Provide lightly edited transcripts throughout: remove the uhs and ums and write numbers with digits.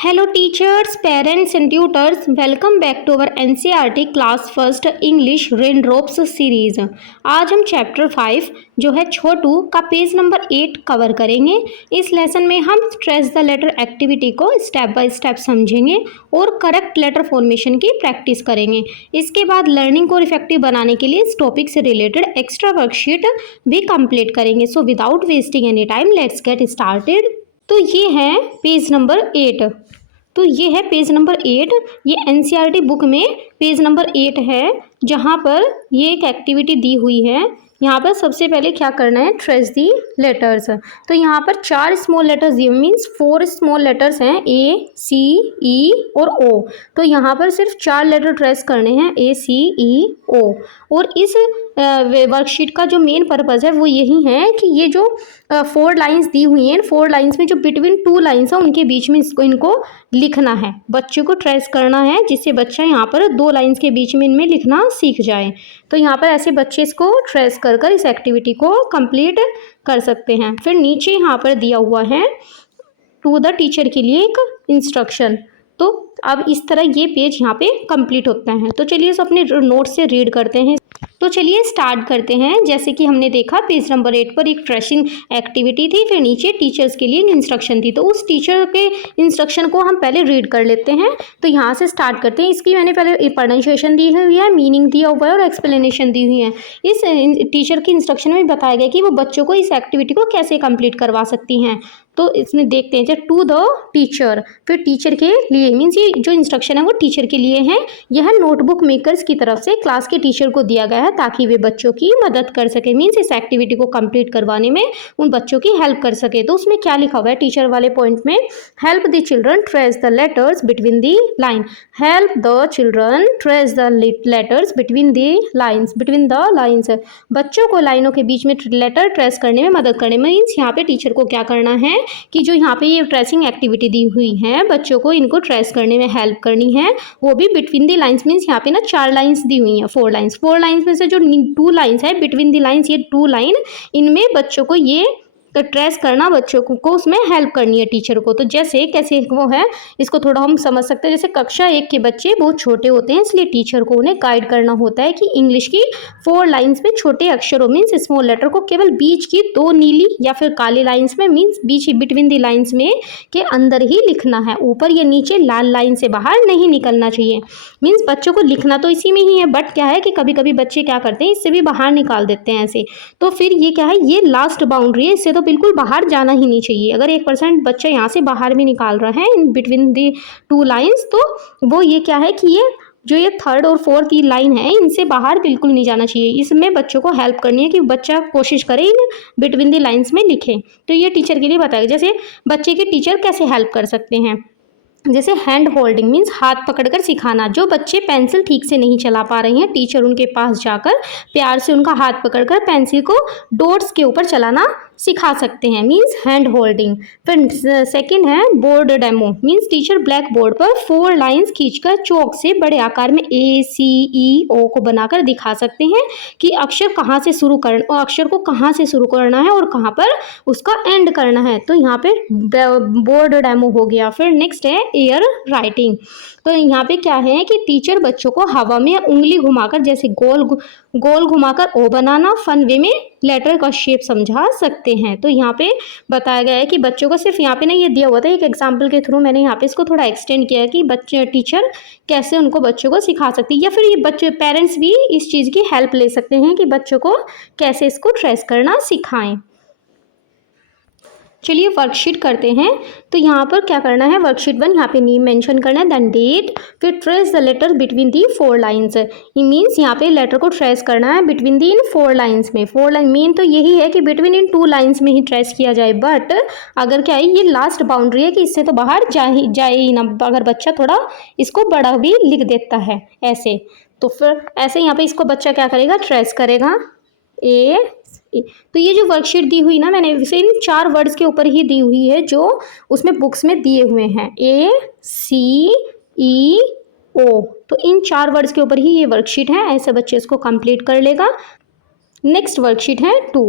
Hello teachers, parents and tutors, welcome back to our NCERT class first English raindrops series. आज हम chapter 5 जो है छोटू का page number 8 cover करेंगे। इस लेसन में हम स्ट्रेस द लेटर एक्टिविटी को स्टेप बाय स्टेप समझेंगे और करेक्ट लेटर फॉर्मेशन की प्रैक्टिस करेंगे। इसके बाद लर्निंग को इफेक्टिव बनाने के लिए इस टॉपिक से रिलेटेड एक्स्ट्रा वर्कशीट भी कंप्लीट करेंगे। So without wasting any time let's get started. तो ये है पेज नंबर 8। तो ये है पेज नंबर 8। ये एनसीईआरटी बुक में पेज नंबर 8 है, जहाँ पर ये एक एक्टिविटी दी हुई है। यहाँ पर सबसे पहले क्या करना है, ट्रेस दी लेटर्स। तो यहाँ पर 4 स्मॉल लेटर्स दिए, मीन्स 4 स्मॉल लेटर्स हैं, ए सी ई और ओ। तो यहाँ पर सिर्फ 4 लेटर ट्रेस करने हैं, ए सी ई ओ। और इस वर्कशीट का जो मेन पर्पज़ है वो यही है कि ये जो 4 लाइंस दी हुई हैं, 4 लाइंस में जो बिटवीन 2 लाइंस है उनके बीच में इनको लिखना है, बच्चों को ट्रेस करना है, जिससे बच्चा यहाँ पर 2 लाइंस के बीच में इनमें लिखना सीख जाए। तो यहाँ पर ऐसे बच्चे इसको ट्रेस कर इस एक्टिविटी को कंप्लीट कर सकते हैं। फिर नीचे यहाँ पर दिया हुआ है टू द टीचर के लिए एक इंस्ट्रक्शन। तो अब इस तरह ये पेज यहाँ पे कंप्लीट होता है। तो चलिए इस अपने नोट से रीड करते हैं। तो चलिए स्टार्ट करते हैं। जैसे कि हमने देखा पेज नंबर 8 पर एक ट्रेसिंग एक्टिविटी थी, फिर नीचे टीचर्स के लिए इंस्ट्रक्शन थी। तो उस टीचर के इंस्ट्रक्शन को हम पहले रीड कर लेते हैं। तो यहाँ से स्टार्ट करते हैं। इसकी मैंने पहले प्रोनाउंसिएशन दी हुई है, मीनिंग दिया हुआ है और एक्सप्लेनेशन दी हुई है। इस टीचर के इंस्ट्रक्शन में बताया गया कि वो बच्चों को इस एक्टिविटी को कैसे कंप्लीट करवा सकती हैं। तो इसमें देखते हैं जब टू द टीचर, फिर टीचर के लिए, मीन्स ये जो इंस्ट्रक्शन है वो टीचर के लिए है। यह नोटबुक मेकर्स की तरफ से क्लास के टीचर को दिया गया है ताकि वे बच्चों की मदद कर सके, मीन्स इस एक्टिविटी को कंप्लीट करवाने में उन बच्चों की हेल्प कर सके। तो उसमें क्या लिखा हुआ है टीचर वाले पॉइंट में, help the children trace the letters between the line. Help the children trace the letters between the lines. Between the lines, बच्चों को लाइनों के बीच में लेटर ट्रेस करने में मदद करने में। मीन्स यहाँ पे टीचर को क्या करना है कि जो यहाँ पे ये ट्रेसिंग एक्टिविटी दी हुई है, बच्चों को इनको ट्रेस करने में हेल्प करनी है, वो भी बिटवीन दी लाइंस। मीन्स यहाँ पे ना 4 लाइंस दी हुई हैं, 4 लाइंस में से जो 2 लाइंस है बिटवीन दी लाइंस, ये 2 लाइन, इनमें बच्चों को ये ट्रेस करना, बच्चों को उसमें हेल्प करनी है टीचर को। तो जैसे कैसे वो है, इसको थोड़ा हम समझ सकते हैं। जैसे कक्षा 1 के बच्चे बहुत छोटे होते हैं, इसलिए टीचर को उन्हें गाइड करना होता है कि इंग्लिश की 4 लाइंस में छोटे अक्षरों मीन्स स्मॉल लेटर को केवल बीच की 2 नीली या फिर काली लाइंस में, means beach between the lines में के अंदर ही लिखना है, ऊपर या नीचे लाल लाइन से बाहर नहीं निकलना चाहिए। मीन्स बच्चों को लिखना तो इसी में ही है, बट क्या है कि कभी कभी बच्चे क्या करते हैं, इससे भी बाहर निकाल देते हैं ऐसे। तो फिर ये क्या है, ये लास्ट बाउंड्री है, इससे तो बिल्कुल बाहर जाना ही नहीं चाहिए। अगर 1% बच्चा यहाँ से बाहर भी निकाल रहा है इन बिटवीन दी 2 लाइंस, तो वो ये क्या है कि ये जो ये 3rd और 4th लाइन है, इनसे बाहर बिल्कुल नहीं जाना चाहिए। इसमें बच्चों को हेल्प करनी है कि बच्चा कोशिश करे इन बिटवीन दी लाइंस में लिखे। तो ये टीचर के लिए बताया। जैसे बच्चे के टीचर कैसे हेल्प कर सकते हैं, जैसे हैंड होल्डिंग मीन्स हाथ पकड़कर सिखाना। जो बच्चे पेंसिल ठीक से नहीं चला पा रहे हैं, टीचर उनके पास जाकर प्यार से उनका हाथ पकड़कर पेंसिल को डॉट्स के ऊपर चलाना सिखा सकते हैं, मीन्स हैंड होल्डिंग। फिर सेकंड है board demo, means teacher black board पर 4 लाइंस खींचकर चौक से बड़े आकार में ए सी ई ओ को बनाकर दिखा सकते हैं कि अक्षर कहाँ से शुरू करना, अक्षर को कहाँ से शुरू करना है और कहाँ पर उसका एंड करना है। तो यहाँ पे बोर्ड डेमो हो गया। फिर नेक्स्ट है एयर राइटिंग। तो यहाँ पे क्या है कि टीचर बच्चों को हवा में उंगली घुमाकर, जैसे गोल घुमाकर ओ बनाना, फन वे में लेटर का शेप समझा सकते हैं। तो यहाँ पे बताया गया है कि बच्चों को सिर्फ यहाँ पे नहीं, ये दिया हुआ था एक एग्जाम्पल के थ्रू, मैंने यहाँ पे इसको थोड़ा एक्सटेंड किया है कि बच्चे टीचर कैसे उनको बच्चों को सिखा सकती है, या फिर ये बच्चे पेरेंट्स भी इस चीज़ की हेल्प ले सकते हैं कि बच्चों को कैसे इसको ट्रेस करना सिखाएं। चलिए वर्कशीट करते हैं। तो यहाँ पर क्या करना है, वर्कशीट 1 यहाँ पे नेम मेंशन करना है, देन डेट, फिर trace the letter between the 4 lines. ये मीन्स यहाँ पे लेटर को ट्रेस करना है बिटवीन दी इन 4 लाइंस में। 4 लाइन मेन तो यही है कि बिटवीन इन 2 लाइंस में ही ट्रेस किया जाए, बट अगर क्या है, ये लास्ट बाउंड्री है कि इससे तो बाहर जाए ही ना, अगर बच्चा थोड़ा इसको बड़ा भी लिख देता है ऐसे, तो फिर ऐसे यहाँ पे इसको बच्चा क्या करेगा, ट्रेस करेगा ए। तो ये जो वर्कशीट दी हुई ना, मैंने इसे इन 4 वर्ड्स के ऊपर ही दी हुई है जो उसमें बुक्स में दिए हुए हैं, ए सी ई ओ। तो इन 4 वर्ड्स के ऊपर ही ये वर्कशीट है, ऐसे बच्चे इसको कंप्लीट कर लेगा। नेक्स्ट वर्कशीट है 2।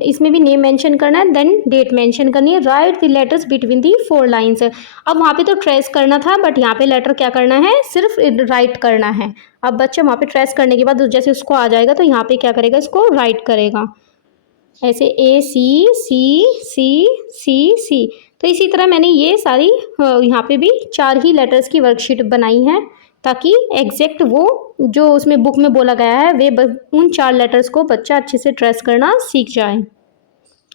इसमें भी नेम मेंशन करना है, देन डेट मेंशन करनी है, right the letters between the 4 lines. अब वहाँ पे तो ट्रेस करना था, बट यहाँ पे लेटर क्या करना है, सिर्फ राइट करना है। अब बच्चा वहाँ पे ट्रेस करने के बाद जैसे उसको आ जाएगा तो यहाँ पे क्या करेगा, इसको राइट करेगा ऐसे A C C C C C। तो इसी तरह मैंने ये सारी यहाँ पे भी 4 ही लेटर्स की वर्कशीट बनाई है, ताकि एग्जैक्ट वो जो उसमें बुक में बोला गया है वे उन 4 लेटर्स को बच्चा अच्छे से ट्रेस करना सीख जाए।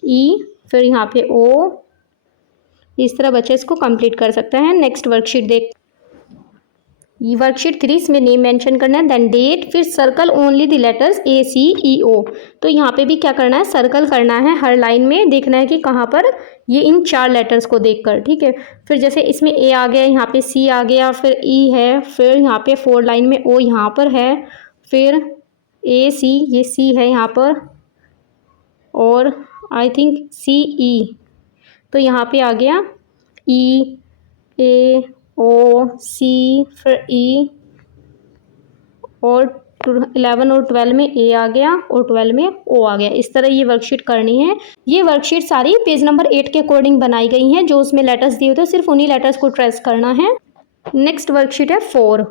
E, फिर यहाँ पे O, इस तरह बच्चा इसको कंप्लीट कर सकता है। नेक्स्ट वर्कशीट देख, वर्कशीट 3 इसमें नेम मेंशन करना है, देन डेट, फिर circle only the letters ACEO। तो यहाँ पे भी क्या करना है, सर्कल करना है, हर लाइन में देखना है कि कहाँ पर ये इन 4 लेटर्स को देखकर, ठीक है। फिर जैसे इसमें A आ गया, यहाँ पे C आ गया, फिर E है, फिर यहाँ पे 4 लाइन में O यहाँ पर है, फिर AC, ये C है यहाँ पर, और आई थिंक CE, तो यहाँ पे आ गया E A O C, फिर E, और 11 और 12 में A आ गया और 12 में O आ गया। इस तरह ये वर्कशीट करनी है। ये वर्कशीट सारी पेज नंबर 8 के अकॉर्डिंग बनाई गई हैं, जो उसमें लेटर्स दिए होते हैं सिर्फ उन्हीं लेटर्स को ट्रेस करना है। नेक्स्ट वर्कशीट है 4।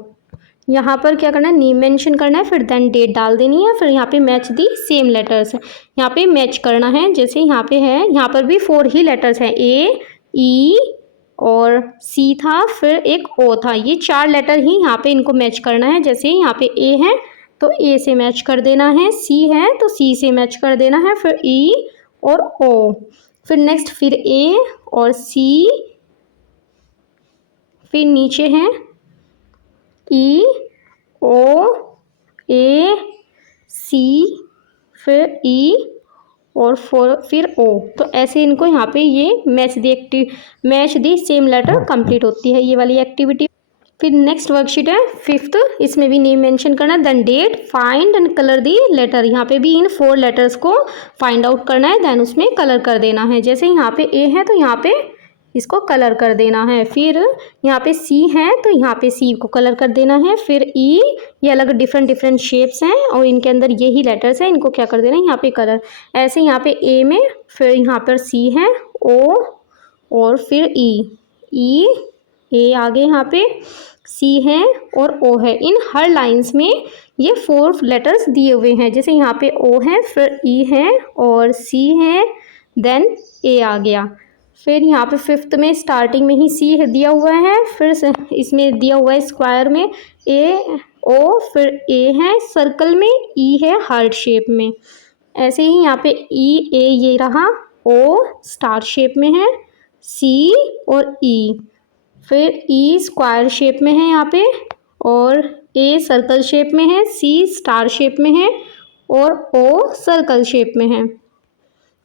यहाँ पर क्या करना है, नेम मेंशन करना है, फिर देन डेट डाल देनी है, फिर यहाँ पे मैच दी सेम लेटर्स, यहाँ पे मैच करना है। जैसे यहाँ पे है, यहाँ पर भी 4 ही लेटर्स हैं, A E और C था, फिर एक O था, ये 4 लेटर ही यहाँ पे इनको मैच करना है। जैसे यहाँ पे A है तो A से मैच कर देना है, C है तो C से मैच कर देना है, फिर E और O, फिर नेक्स्ट फिर A और C, फिर नीचे है E O A C, फिर E और फिर O। तो ऐसे इनको यहाँ पे ये match the same letter complete होती है, ये वाली एक्टिविटी। फिर नेक्स्ट वर्कशीट है 5th, इसमें भी नेम मेंशन करना है, then date, find and colour the letter. यहाँ पे भी इन 4 लेटर्स को फाइंड आउट करना है, देन उसमें कलर कर देना है। जैसे यहाँ पे A है तो यहाँ पे इसको कलर कर देना है, फिर यहाँ पे C है तो यहाँ पे C को कलर कर देना है, फिर E, ये अलग डिफरेंट शेप्स हैं और इनके अंदर यही लेटर्स हैं, इनको क्या कर देना है, यहाँ पे कलर। ऐसे यहाँ पे A में, फिर यहाँ पर C है, O और फिर E A आगे यहाँ पे C है और O है। इन हर लाइंस में ये 4 लेटर्स दिए हुए हैं। जैसे यहाँ पे O है, फिर E है और C है, देन A आ गया। फिर यहाँ पे 5th में स्टार्टिंग में ही C दिया हुआ है, फिर इसमें दिया हुआ है स्क्वायर में A O, फिर A है सर्कल में, E है हार्ट शेप में। ऐसे ही यहाँ पे E A ये रहा, O स्टार शेप में है, C और E, फिर E स्क्वायर शेप में है यहाँ पे, और A सर्कल शेप में है, C स्टार शेप में है और O सर्कल शेप में है,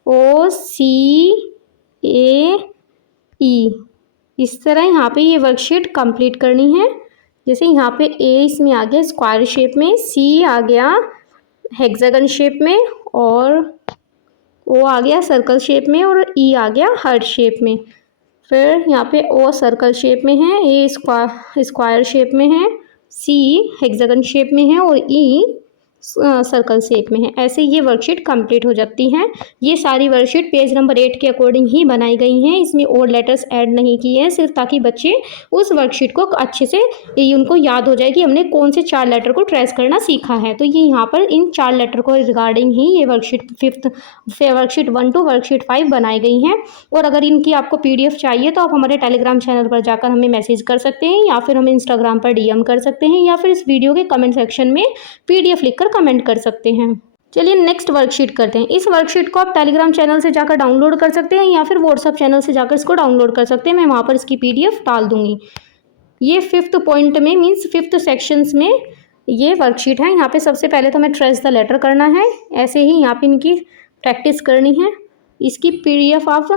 O C A E। इस तरह यहाँ पे ये वर्कशीट कंप्लीट करनी है। जैसे यहाँ पे A इसमें आ गया स्क्वायर शेप में, C आ गया हेक्सागन शेप में, और O आ गया सर्कल शेप में, और E आ गया हार्ट शेप में। फिर यहाँ पे O सर्कल शेप में है, A स्क्वायर शेप में है, C हेक्सागन शेप में है और E सर्कल शेप में है। ऐसे ये वर्कशीट कंप्लीट हो जाती हैं। ये सारी वर्कशीट पेज नंबर 8 के अकॉर्डिंग ही बनाई गई हैं, इसमें और लेटर्स ऐड नहीं किए हैं, सिर्फ ताकि बच्चे उस वर्कशीट को अच्छे से उनको याद हो जाए कि हमने कौन से 4 लेटर को ट्रेस करना सीखा है। तो ये यहाँ पर इन 4 लेटर को रिगार्डिंग ही ये वर्कशीट 5th से वर्कशीट 1 to वर्कशीट 5 बनाई गई हैं। और अगर इनकी आपको PDF चाहिए तो आप हमारे टेलीग्राम चैनल पर जाकर हमें मैसेज कर सकते हैं, या फिर हमें इंस्टाग्राम पर DM कर सकते हैं, या फिर इस वीडियो के कमेंट सेक्शन में PDF लिखकर कमेंट कर सकते हैं। चलिए नेक्स्ट वर्कशीट करते हैं। इस वर्कशीट को आप टेलीग्राम चैनल से जाकर डाउनलोड कर सकते हैं, या फिर व्हाट्सएप चैनल से जाकर इसको डाउनलोड कर सकते हैं, मैं वहाँ पर इसकी PDF डाल दूंगी। ये 5th पॉइंट में मीन्स 5th सेक्शंस में ये वर्कशीट है। यहाँ पे सबसे पहले तो हमें ट्रेस द लेटर करना है, ऐसे ही यहाँ पे इनकी प्रैक्टिस करनी है। इसकी PDF आप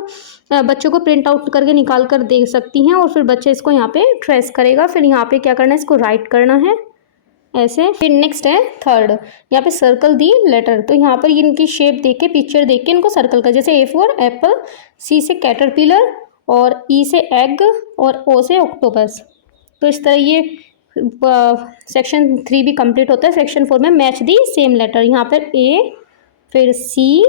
बच्चों को प्रिंट आउट करके निकाल कर दे सकती हैं, और फिर बच्चे इसको यहाँ पे ट्रेस करेगा। फिर यहाँ पे क्या करना है, इसको राइट करना है ऐसे। फिर नेक्स्ट है 3rd, यहाँ पे सर्कल दी लेटर। तो यहाँ पर इनकी शेप देख के, पिक्चर देख के इनको सर्कल कर। जैसे A फॉर एप्पल, C से कैटरपिलर, और E से एग, और O से ऑक्टोपस। तो इस तरह ये सेक्शन 3 भी कंप्लीट होता है। सेक्शन 4 में मैच दी सेम लेटर। यहाँ पर A, फिर C,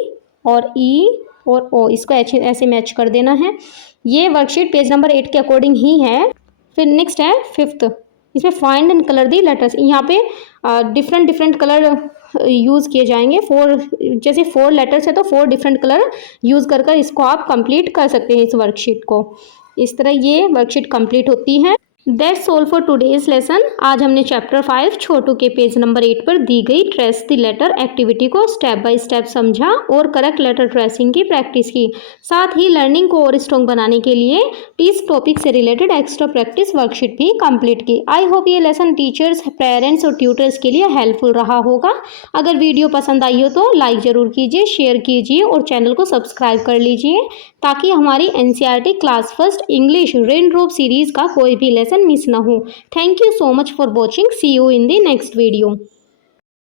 और ई और ओ, इसको ऐसे मैच कर देना है। ये वर्कशीट पेज नंबर 8 के अकॉर्डिंग ही है। फिर नेक्स्ट है 5th, इसमें find and colour the letters. यहाँ पे डिफरेंट डिफरेंट कलर यूज़ किए जाएंगे। 4 जैसे 4 लेटर्स है तो 4 डिफरेंट कलर यूज़ कर इसको आप कंप्लीट कर सकते हैं इस वर्कशीट को। इस तरह ये वर्कशीट कंप्लीट होती है। That's all for today's lesson. आज हमने चैप्टर 5 छोटू के पेज नंबर 8 पर दी गई ट्रेस द लेटर एक्टिविटी को स्टेप बाय स्टेप समझा और करेक्ट लेटर ट्रेसिंग की प्रैक्टिस की। साथ ही लर्निंग को और स्ट्रॉन्ग बनाने के लिए इस टॉपिक से रिलेटेड एक्स्ट्रा प्रैक्टिस वर्कशीट भी कंप्लीट की। आई होप ये लेसन टीचर्स, पेरेंट्स और ट्यूटर्स के लिए हेल्पफुल रहा होगा। अगर वीडियो पसंद आई हो तो लाइक ज़रूर कीजिए, शेयर कीजिए और चैनल को सब्सक्राइब कर लीजिए ताकि हमारी NCERT class first English raindrop series का कोई भी लेसन मिस ना हो। Thank you so much for watching. See you in the next video.